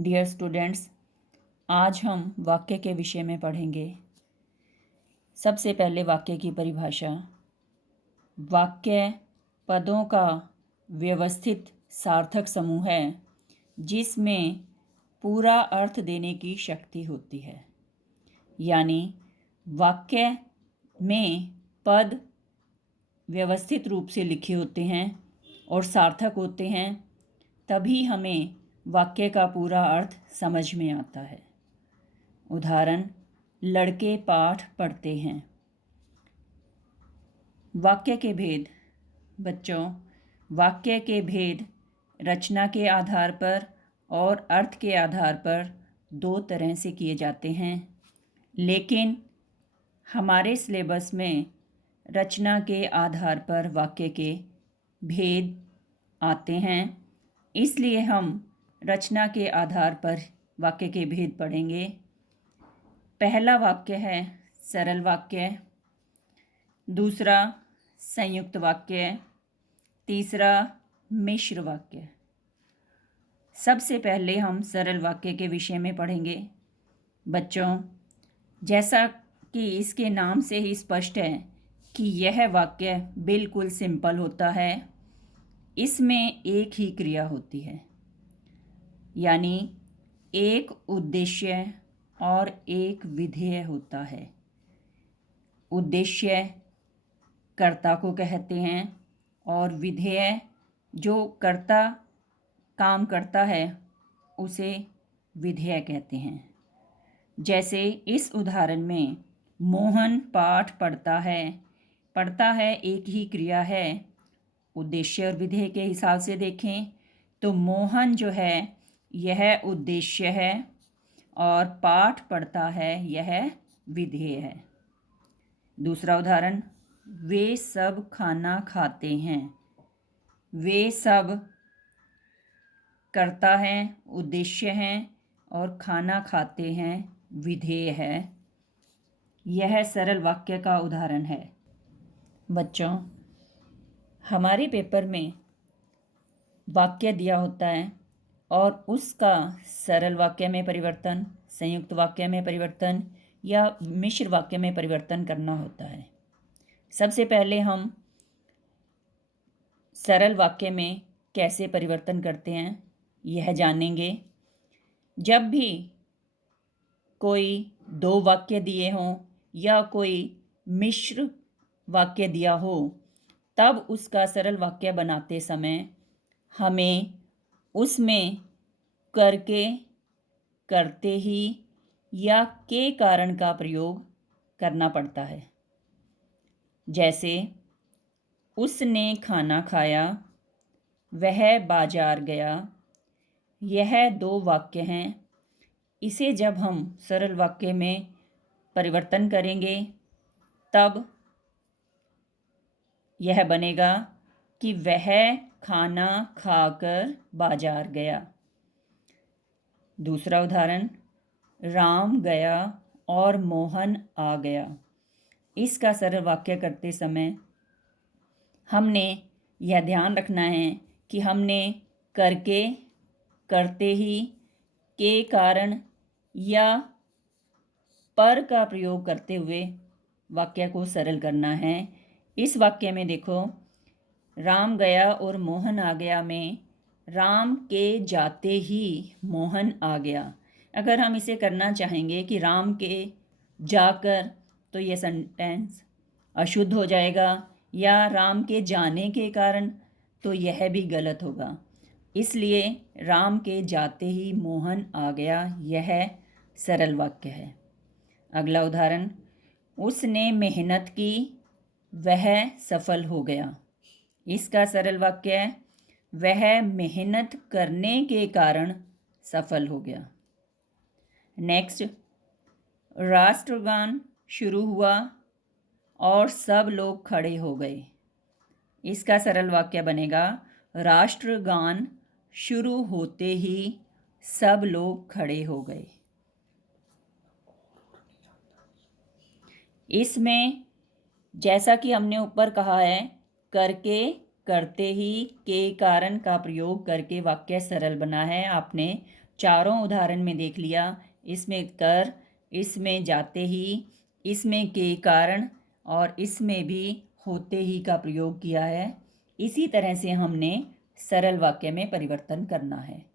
Dear students, आज हम वाक्य के विषय में पढ़ेंगे। सबसे पहले वाक्य की परिभाषा। वाक्य पदों का व्यवस्थित सार्थक समूह है जिसमें पूरा अर्थ देने की शक्ति होती है। यानी वाक्य में पद व्यवस्थित रूप से लिखे होते हैं और सार्थक होते हैं, तभी हमें वाक्य का पूरा अर्थ समझ में आता है। उदाहरण, लड़के पाठ पढ़ते हैं। वाक्य के भेद। बच्चों, वाक्य के भेद रचना के आधार पर और अर्थ के आधार पर दो तरह से किए जाते हैं, लेकिन हमारे सिलेबस में रचना के आधार पर वाक्य के भेद आते हैं, इसलिए हम रचना के आधार पर वाक्य के भेद पढ़ेंगे। पहला वाक्य है सरल वाक्य, दूसरा संयुक्त वाक्य, तीसरा मिश्र वाक्य। सबसे पहले हम सरल वाक्य के विषय में पढ़ेंगे। बच्चों, जैसा कि इसके नाम से ही स्पष्ट है कि यह वाक्य बिल्कुल सिंपल होता है। इसमें एक ही क्रिया होती है, यानी एक उद्देश्य और एक विधेय होता है। उद्देश्य कर्ता को कहते हैं और विधेय जो कर्ता काम करता है उसे विधेय कहते हैं। जैसे इस उदाहरण में मोहन पाठ पढ़ता है। पढ़ता है एक ही क्रिया है। उद्देश्य और विधेय के हिसाब से देखें तो मोहन जो है यह उद्देश्य है और पाठ पढ़ता है यह विधेय है। दूसरा उदाहरण, वे सब खाना खाते हैं। वे सब कर्ता हैं, उद्देश्य हैं, और खाना खाते हैं विधेय है। यह सरल वाक्य का उदाहरण है। बच्चों, हमारे पेपर में वाक्य दिया होता है और उसका सरल वाक्य में परिवर्तन, संयुक्त वाक्य में परिवर्तन या मिश्र वाक्य में परिवर्तन करना होता है। सबसे पहले हम सरल वाक्य में कैसे परिवर्तन करते हैं यह जानेंगे। जब भी कोई दो वाक्य दिए हों या कोई मिश्र वाक्य दिया हो, तब उसका सरल वाक्य बनाते समय हमें उसमें करके, करते ही या के कारण का प्रयोग करना पड़ता है। जैसे उसने खाना खाया, वह बाजार गया। यह दो वाक्य हैं। इसे जब हम सरल वाक्य में परिवर्तन करेंगे तब यह बनेगा कि वह खाना खाकर बाजार गया। दूसरा उदाहरण, राम गया और मोहन आ गया। इसका सरल वाक्य करते समय हमने यह ध्यान रखना है कि हमने करके, करते ही, के कारण या पर का प्रयोग करते हुए वाक्य को सरल करना है। इस वाक्य में देखो, राम गया और मोहन आ गया में राम के जाते ही मोहन आ गया। अगर हम इसे करना चाहेंगे कि राम के जाकर, तो यह सेंटेंस अशुद्ध हो जाएगा, या राम के जाने के कारण, तो यह भी गलत होगा। इसलिए राम के जाते ही मोहन आ गया, यह सरल वाक्य है। अगला उदाहरण, उसने मेहनत की, वह सफल हो गया। इसका सरल वाक्य है, वह मेहनत करने के कारण सफल हो गया। नेक्स्ट, राष्ट्रगान शुरू हुआ और सब लोग खड़े हो गए। इसका सरल वाक्य बनेगा, राष्ट्रगान शुरू होते ही सब लोग खड़े हो गए। इसमें जैसा कि हमने ऊपर कहा है, करके, करते ही, के कारण का प्रयोग करके वाक्य सरल बना है। आपने चारों उदाहरण में देख लिया, इसमें कर, इसमें जाते ही, इसमें के कारण और इसमें भी होते ही का प्रयोग किया है। इसी तरह से हमने सरल वाक्य में परिवर्तन करना है।